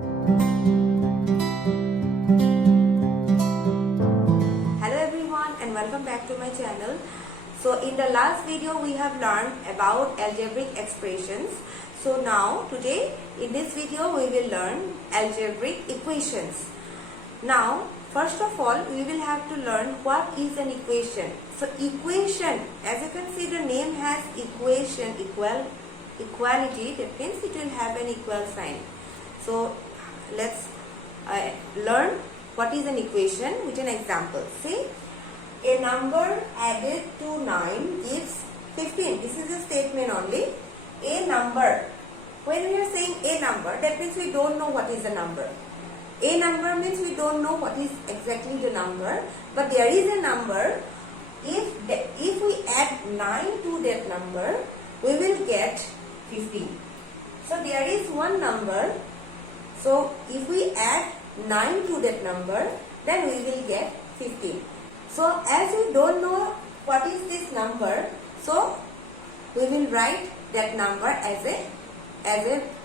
Hello everyone and welcome back to my channel. So in the last video we have learned about algebraic expressions. So now today in this video we will learn algebraic equations. Now first of all we will have to learn what is an equation. So equation, as you can see, the name has equation, equality, that means it will have an equal sign. So let's learn what is an equation with an example. See, a number added to 9 gives 15. This is a statement only. A number. When we are saying a number, that means we don't know what is the number. A number means we don't know what is exactly the number, but there is a number. If we add 9 to that number, we will get 15. So there is one number. So if we add 9 to that number, then we will get 15. So as we don't know what is this number, so we will write that number as a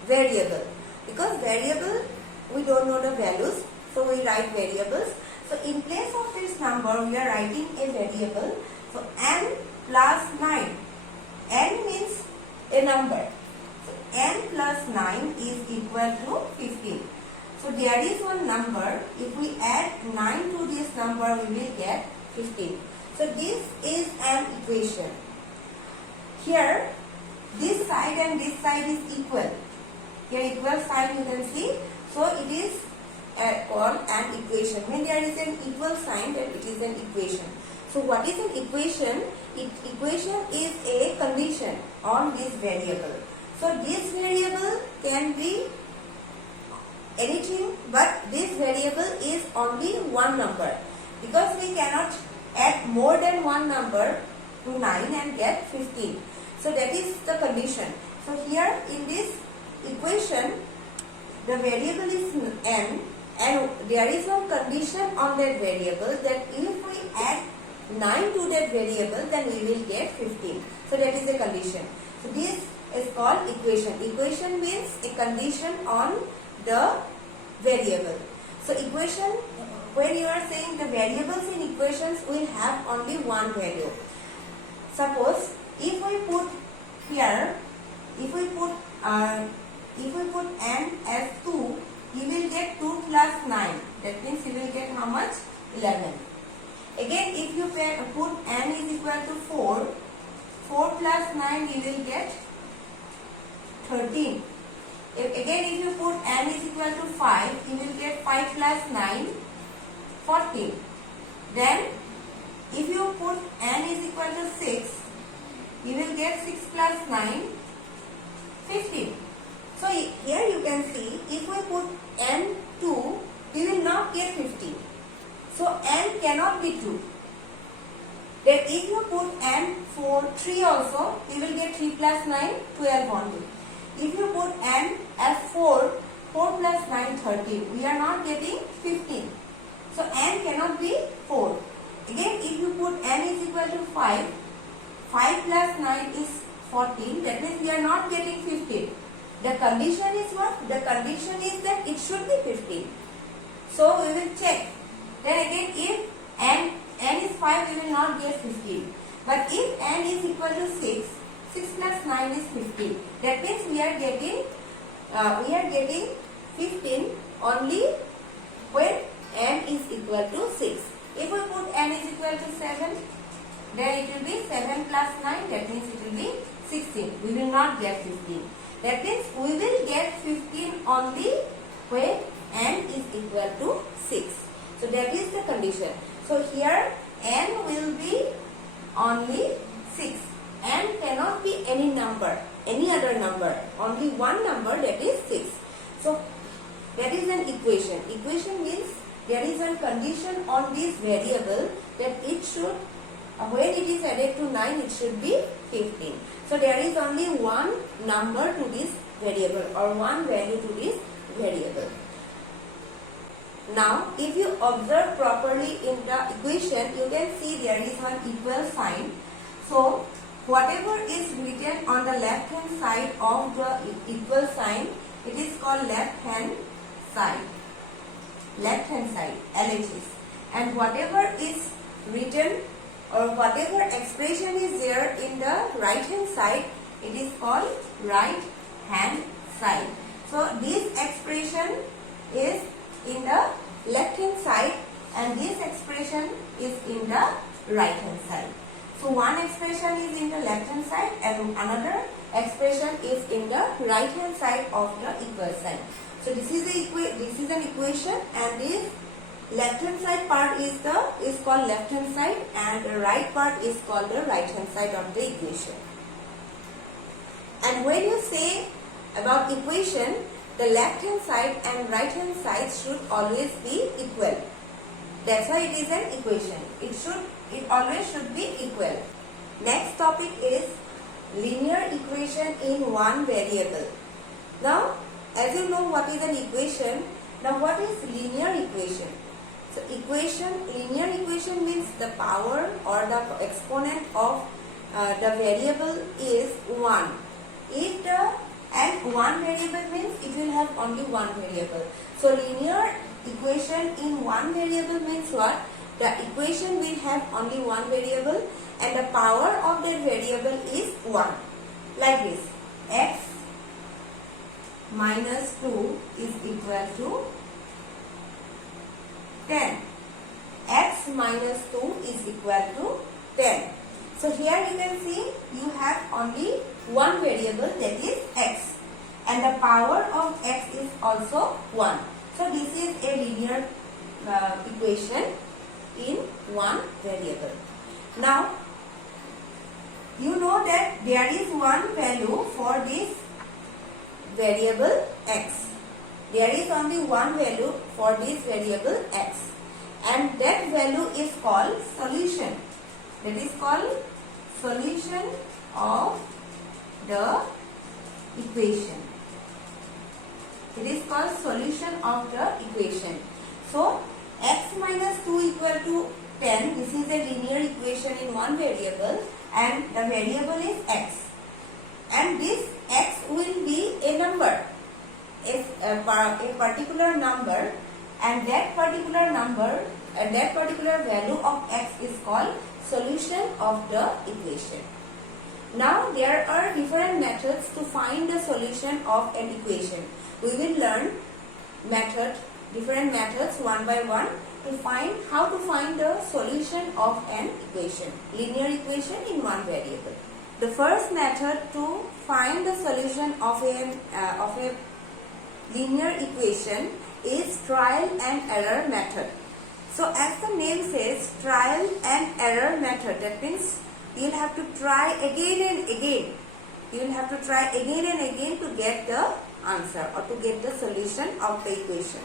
variable, because variable we don't know the values, so we write variables. So in place of this number we are writing a variable. So n plus 9. N means a number. So n plus 9 is equal to 15. So there is one number. If we add 9 to this number, we will get 15. So this is an equation. Here, this side and this side is equal. Here equal sign you can see. So it is called an equation. When there is an equal sign, then it is an equation. So what is an equation? Equation is a condition on this variable. So this variable can be anything, but this variable is only one number, because we cannot add more than one number to 9 and get 15. So that is the condition. So here in this equation, the variable is n, and there is one condition on that variable, that if we add 9 to that variable, then we will get 15. So that is the condition. So this is called equation. Equation means a condition on the variable. So equation, when you are saying the variables in equations will have only one value. Suppose if we put here, if we put n as 2, you will get 2 plus 9. That means you will get how much? 11. Again, if you put n is equal to 4, 4 plus 9 you will get 13. Again, if you put n is equal to 5, you will get 5 plus 9, 14. Then, if you put n is equal to 6, you will get 6 plus 9, 15. So, here you can see, if we put n 2, we will not get 15. So, n cannot be 2. Then, if you put n for 3 also, we will get 3 plus 9, 12 only. If you put n as 4, 4 plus 9, 13. We are not getting 15. So n cannot be 4. Again, if you put n is equal to 5, 5 plus 9 is 14. That means we are not getting 15. The condition is what? The condition is that it should be 15. So we will check. Then again, if n is 5, we will not get 15. But if n is equal to 6, 6 plus 9 is 15. That means we are getting 15 only when n is equal to 6. If we put n is equal to 7, then it will be 7 plus 9. That means it will be 16. We will not get 15. That means we will get 15 only when n is equal to 6. So that is the condition. So here n will be only 6. N cannot be any number, any other number. Only one number, that is 6. So that is an equation. Equation means there is a condition on this variable that it should, when it is added to 9, it should be 15. So there is only one number to this variable, or one value to this variable. Now, if you observe properly in the equation, you can see there is one equal sign. So, whatever is written on the left hand side of the equal sign, it is called left hand side, left hand side, LHS, and whatever is written or whatever expression is there in the right hand side, it is called right hand side. So this expression is in the left hand side and this expression is in the right hand side. So one expression is in the left hand side and another expression is in the right hand side of the equal sign. So this is an equation, and this left hand side part is called left hand side and the right part is called the right hand side of the equation. And when you say about equation, the left hand side and right hand side should always be equal. That's why it is an equation. It always should be equal. Next topic is linear equation in one variable. Now, as you know what is an equation, now what is linear equation? So linear equation means the power or the exponent of the variable is 1. And one variable means it will have only one variable. So linear equation in one variable means what? The equation will have only one variable and the power of that variable is 1. Like this, x minus 2 is equal to 10. X minus 2 is equal to 10. So here you can see you have only one variable, that is x, and the power of x is also 1. So this is a linear equation in one variable. Now you know that there is one value for this variable x. There is only one value for this variable x, and that value is called solution. That is called solution of the equation. It is called solution of the equation. So x minus 2 equal to 10. This is a linear equation in one variable and the variable is x. And this x will be a number, a particular number, and that particular number and that particular value of x is called solution of the equation. Now there are different methods to find the solution of an equation. We will learn different methods one by one to find how to find the solution of an equation, linear equation in one variable. The first method to find the solution of a linear equation is trial and error method. So as the name says, trial and error method, that means you will have to try again and again. You will have to try again and again to get the answer or to get the solution of the equation.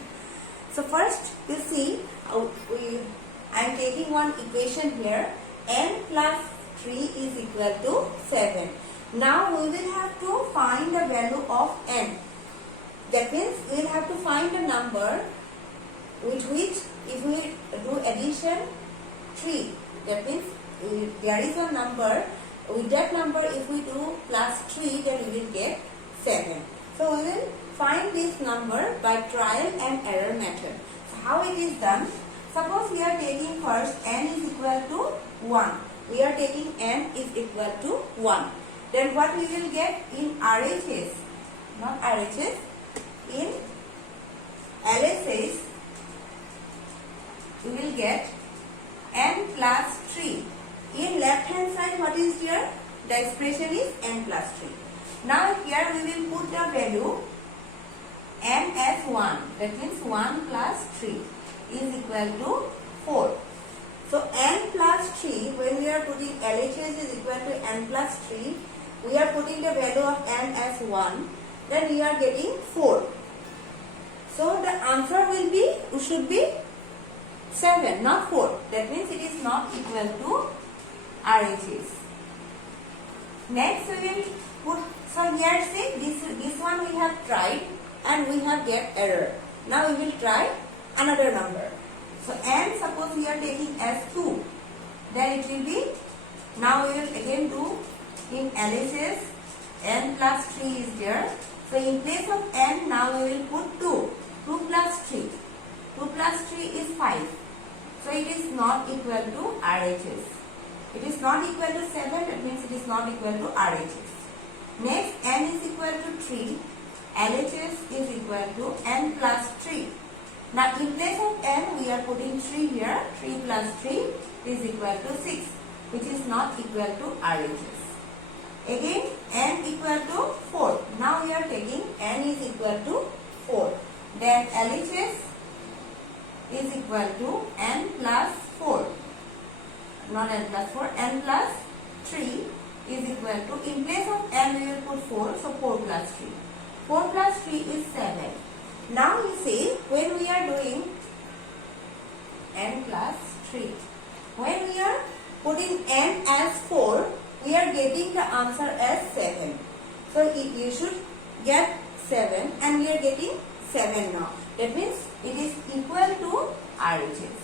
So first you see, I am taking one equation here, n plus 3 is equal to 7. Now we will have to find the value of n. That means we will have to find a number with which if we do addition 3, that means there is a number, with that number if we do plus 3, then we will get 7. So we will find this number by trial and error method. So how it is done? Suppose we are taking first n is equal to 1. We are taking n is equal to 1. Then what we will get in RHS, not RHS, in LHS, we will get n plus 3. In left hand side, what is here? The expression is n plus 3. Now here we will put the value n as 1. That means 1 plus 3 is equal to 4. So n plus 3, when we are putting LHS is equal to n plus 3, we are putting the value of n as 1. Then we are getting 4. So the answer will be, should be 7, not 4. That means it is not equal to RHS. Next we will put, so here say this one we have tried and we have get error. Now we will try another number. So n, suppose we are taking as 2. Then it will be, now we will again do in LHS, n plus 3 is there. So in place of n, now we will put 2. 2 plus equal to RHS. It is not equal to 7, that means it is not equal to RHS. Next, n is equal to 3. LHS is equal to n plus 3. Now in place of n we are putting 3 here. 3 plus 3 is equal to 6, which is not equal to RHS. Again n equal to 4. Now we are taking n is equal to 4. Then LHS is equal to n plus 4. Not n plus 4, n plus 3 is equal to, in place of n we will put 4, so 4 plus 3. 4 plus 3 is 7. Now you see, when we are doing n plus 3, when we are putting n as 4, we are getting the answer as 7. So you should get 7 and we are getting 7 now. That means it is equal to RHS.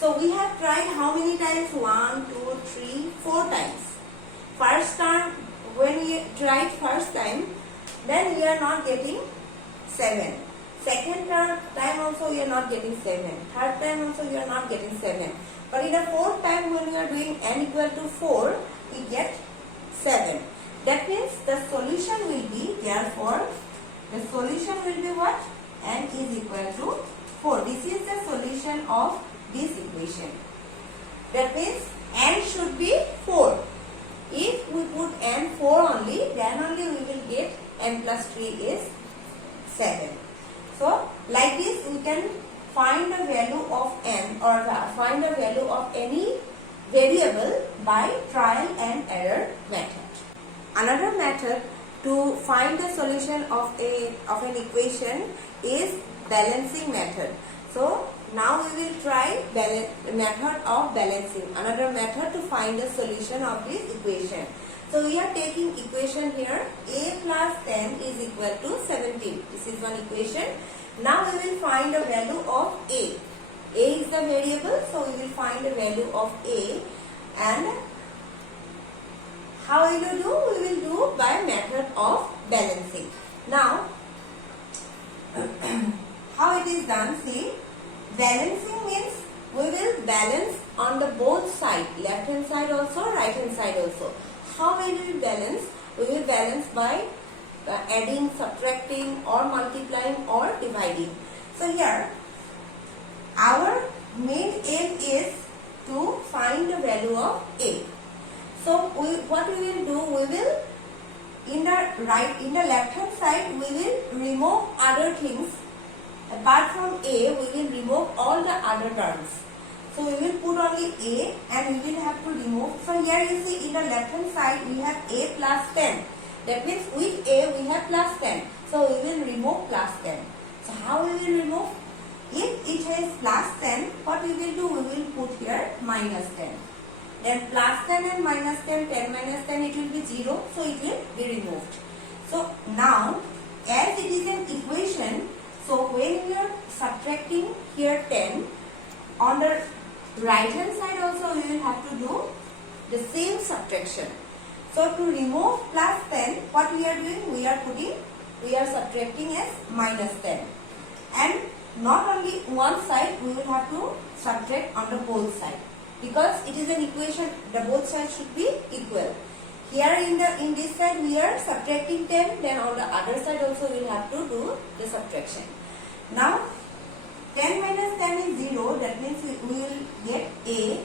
So we have tried how many times? 1, 2, 3, 4 times. First time, when we tried first time, then we are not getting 7. Second time also we are not getting 7. Third time also we are not getting 7. But in the fourth time when we are doing n equal to 4, we get 7. That means the solution will be, therefore, the solution will be what? N is equal to 4. This is the solution of this equation. That means n should be 4. If we put n 4 only, then only we will get n plus 3 is 7. So, like this we can find the value of n or find the value of any variable by trial and error method. Another method to find the solution of an equation is balancing method. So, now we will try method of balancing. Another method to find the solution of this equation. So we are taking equation here, a plus 10 is equal to 17. This is one equation. Now we will find the value of a. A is the variable, so we will find the value of a. And how we will do? We will do by method of balancing. Now, how it is done? See, balancing means we will balance on the both side, left hand side also, right hand side also. How we will balance? We will balance by adding, subtracting or multiplying or dividing. So here our main aim is to find the value of a. So what we will do? We will in the left hand side we will remove other things. Apart from a, we will remove all the other terms. So we will put only a and we will have to remove. So here you see in the left hand side we have a plus 10. That means with a we have plus 10. So we will remove plus 10. So how we will remove? If it has plus 10, what we will do? We will put here minus 10. Then plus 10 and minus 10, 10 minus 10 it will be 0. So it will be removed. So now as it is an equation, so when we are subtracting here 10, on the right hand side also we will have to do the same subtraction. So to remove plus 10, what we are doing? We are subtracting as minus 10. And not only one side, we will have to subtract on the both side. Because it is an equation, the both sides should be equal. Here in this side we are subtracting 10, then on the other side also we will have to do the subtraction. Now 10 minus 10 is 0, that means we will get a,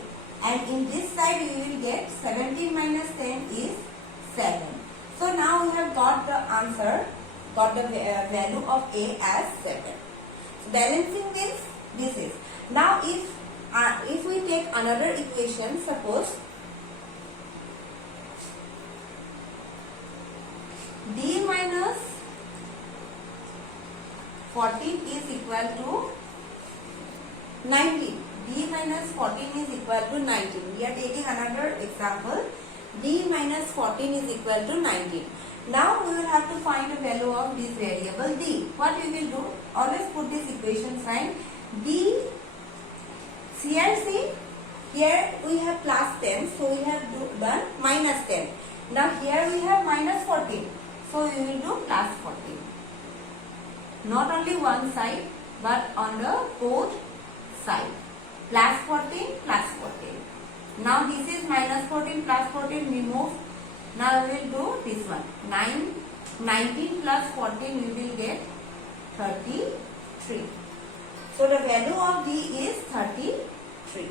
and in this side we will get 17 minus 10 is 7. So now we have got the answer, got the value of a as 7. So balancing means this is. Now if we take another equation, suppose d minus 14 is equal to 19. D minus 14 is equal to 19. We are taking another example. D minus 14 is equal to 19. Now we will have to find the value of this variable d. What we will do? Always put this equation sign. D, here see, here we have plus 10. So we have done minus 10. Now here we have minus 14. So we will do plus 14. Not only one side, but on the both side. Plus 14 plus 14. Now this is minus 14 plus 14 remove. Now we will do this one. 19 plus 14 we will get 33. So the value of D is 33.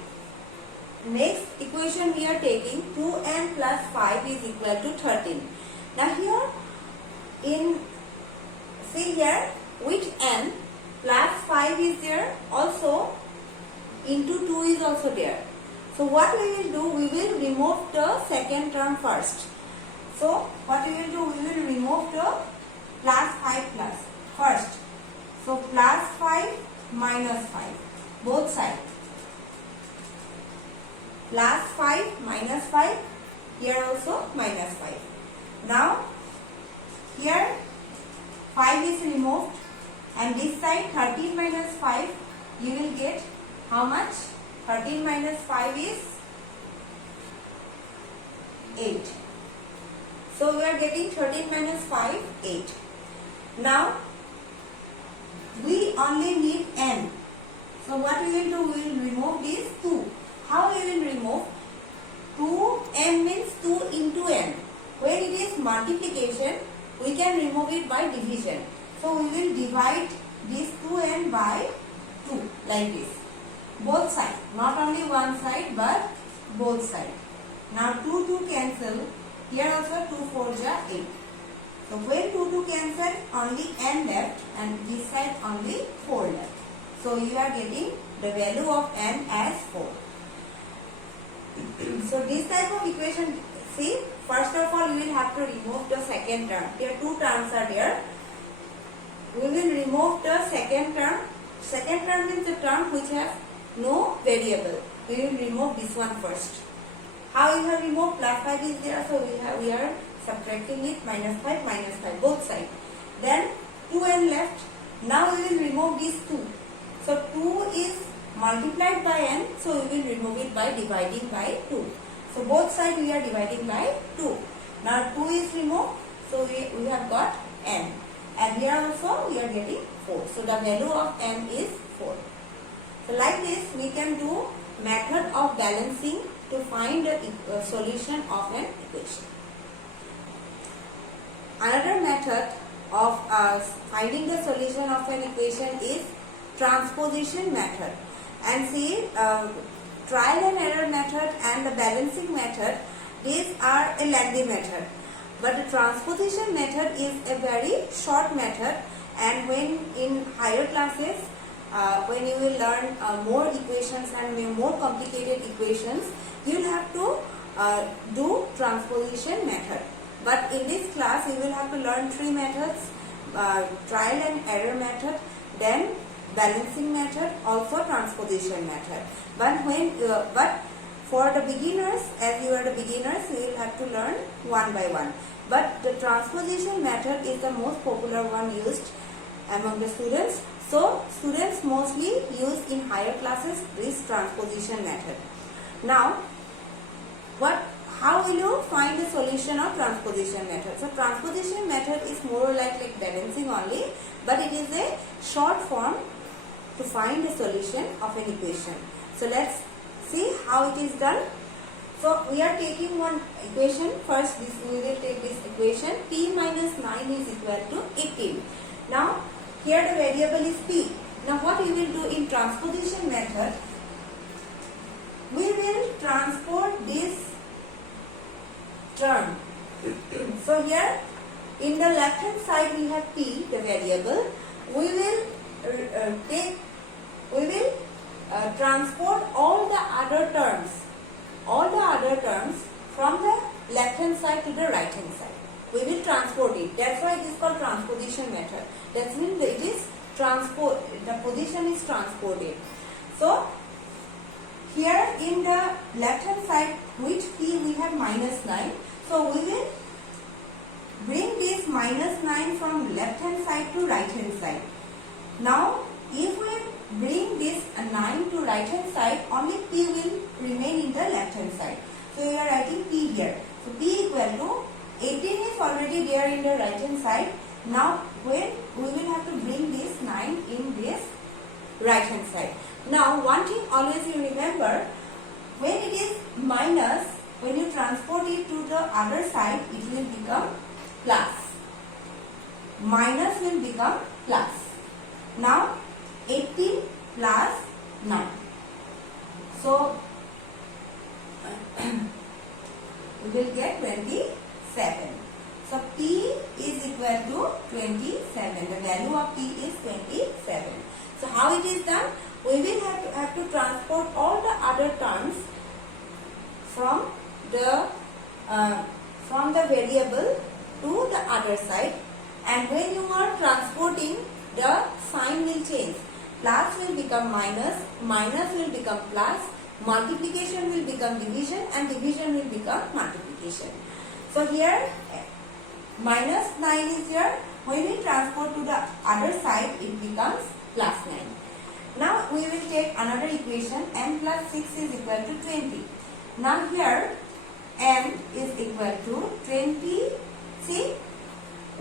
Next equation we are taking 2n plus 5 is equal to 13. Now here see here with n plus 5 is there, also into 2 is also there. So what we will do, we will remove the second term first. So what we will do, we will remove the plus 5 plus first. So plus 5 minus 5 both sides. Plus 5 minus 5, here also minus 5. Now here 5 is removed and this side 13 minus 5 you will get how much? 13 minus 5 is 8. So we are getting 13 minus 5, 8. Now we only need n. So what we will do, we will remove this 2. How we will remove? 2n means 2 into n. When it is multiplication, we can remove it by division. So we will divide this 2n by 2 like this. Both sides, not only one side but both sides. Now 2 cancel. Here also 2 4 ja 8. So when 2 cancel, only n left and this side only 4 left. So you are getting the value of n as 4. So this type of equation, see, first of all you will have to remove the second term. Here 2 terms are there. We will remove the second term. Second term means the term which has no variable. We will remove this one first. How we have removed? Plus 5 is there, so we are subtracting it, minus 5 both sides. Then 2n left. Now we will remove these 2. So 2 is multiplied by n, so we will remove it by dividing by 2. So both sides we are dividing by 2. Now 2 is removed, so we have got n. And here also we are getting 4. So the value of n is 4. So like this we can do method of balancing to find the solution of an equation. Another method of finding the solution of an equation is transposition method. And see, trial and error method and the balancing method, these are a lengthy method. But the transposition method is a very short method, and when in higher classes, when you will learn more equations and more complicated equations, you will have to do transposition method. But in this class, you will have to learn 3 methods, trial and error method, then balancing method, also transposition method. But for the beginners, as you are the beginners, you will have to learn one by one. But the transposition method is the most popular one used among the students. So students mostly use in higher classes this transposition method. Now, how will you find the solution of transposition method? So transposition method is more like balancing only, but it is a short form to find the solution of an equation. So let's see how it is done. So we are taking one equation. First we will take this equation. P minus 9 is equal to 18. Now here the variable is P. Now what we will do in transposition method, we will transport this term. So here in the left hand side we have P, the variable. We will transport all the other terms from the left hand side to the right hand side. We will transport it. That's why it is called transposition method. That means it is transport. The position is transported. So here in the left hand side, which P we have minus 9. So we will bring this minus 9 from left hand side to right hand side. Now if we bring this 9 to right hand side, only P will remain in the left hand side. So we are writing P here. So P equal to 18 is already there in the right hand side. Now when we will have to bring this 9 in this right hand side. Now one thing always you remember, when it is minus, when you transport it to the other side, it will become plus. Minus will become plus. Now 18 plus 9. So we will get 27. So P is equal to 27. The value of P is 27. So how it is done? We will have to transport all the other terms from the variable to the other side, and when you are transporting, the sign will change. Plus will become minus, minus will become plus, multiplication will become division, and division will become multiplication. So here minus 9 is here. When we transport to the other side, it becomes plus 9. Now we will take another equation, n plus 6 is equal to 20. Now here n is equal to 20. See,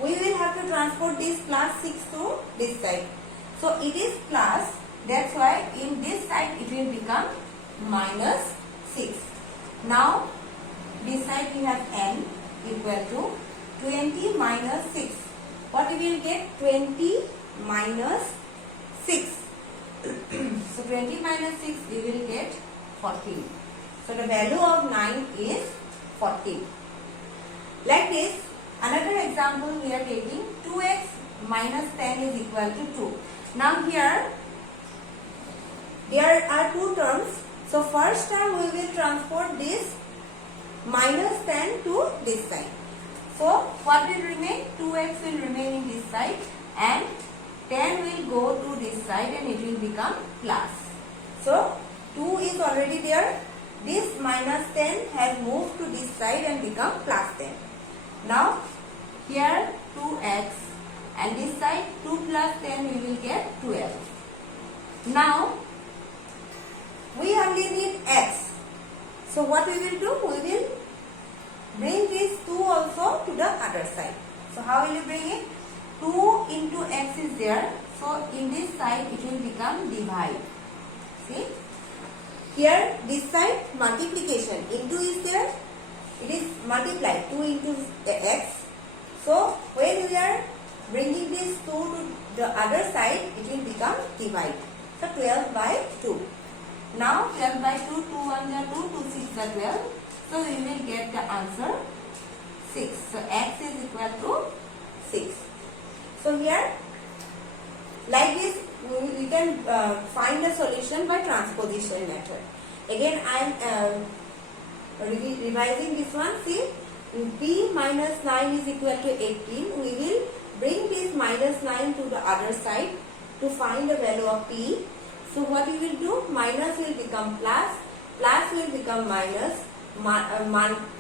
we will have to transport this plus 6 to this side. So it is plus, that's why in this side it will become minus 6. Now this side we have n equal to 20 minus 6. What we will get? 20 minus 6. So 20 minus 6 we will get 14. So the value of 9 is 14. Like this, another example we are taking, 2x minus 10 is equal to 2. Now here there are two terms. So first term we will transport this minus 10 to this side. So what will remain? 2x will remain in this side and 10 will go to this side and it will become plus. So 2 is already there. This minus 10 has moved to this side and become plus 10. Now here 2x and this side 2 plus 10 we will get 12. Now we only need x. So what we will do? We will bring this 2 also to the other side. So how will you bring it? 2 into x is there. So in this side it will become divide. See? Here this side multiplication. Into is there. It is multiplied. 2 into x. So when we are bringing this 2 to the other side, it will become divide. So 12 by 2. Now 12 by 2, 2 1 are 2, 2 6 are 12. So we will get the answer 6. So x is equal to 6. So here, like this, we can find a solution by transposition method. Again, I am revising this one. See, p minus 9 is equal to 18. We will bring this minus 9 to the other side to find the value of p. So what we will do? Minus will become plus, plus will become minus,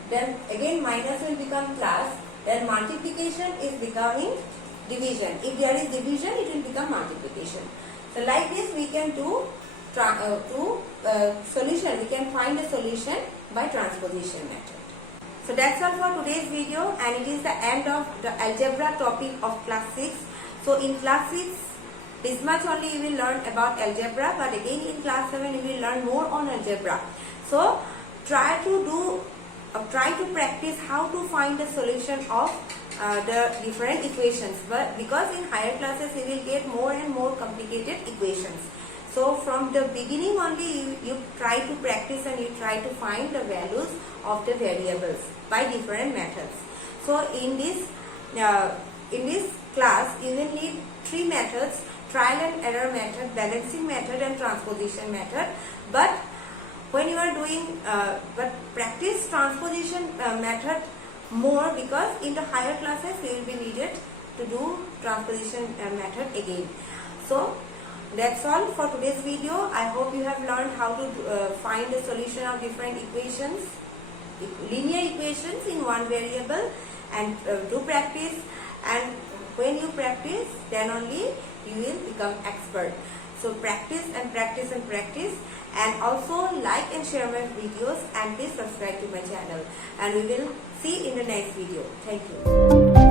then again minus will become plus, then multiplication is becoming division. If there is division, it will become multiplication. So like this we can do solution. We can find a solution by transposition method. So that's all for today's video, and it is the end of the algebra topic of class 6. So in class 6, this much only you will learn about algebra, but again in class 7 you will learn more on algebra. So try to practice how to find the solution of the different equations, but because in higher classes you will get more and more complicated equations. So from the beginning only you try to practice and you try to find the values of the variables by different methods. So in this class you will need 3 methods: trial and error method, balancing method, and transposition method. But when you are doing but practice transposition method more, because in the higher classes you will be needed to do transposition method again. So that's all for today's video. I hope you have learned how to find the solution of different equations, linear equations in one variable, and do practice. And when you practice, then only you will become expert. So practice and practice and practice, and also like and share my videos, and please subscribe to my channel, and we will see in the next video. Thank you.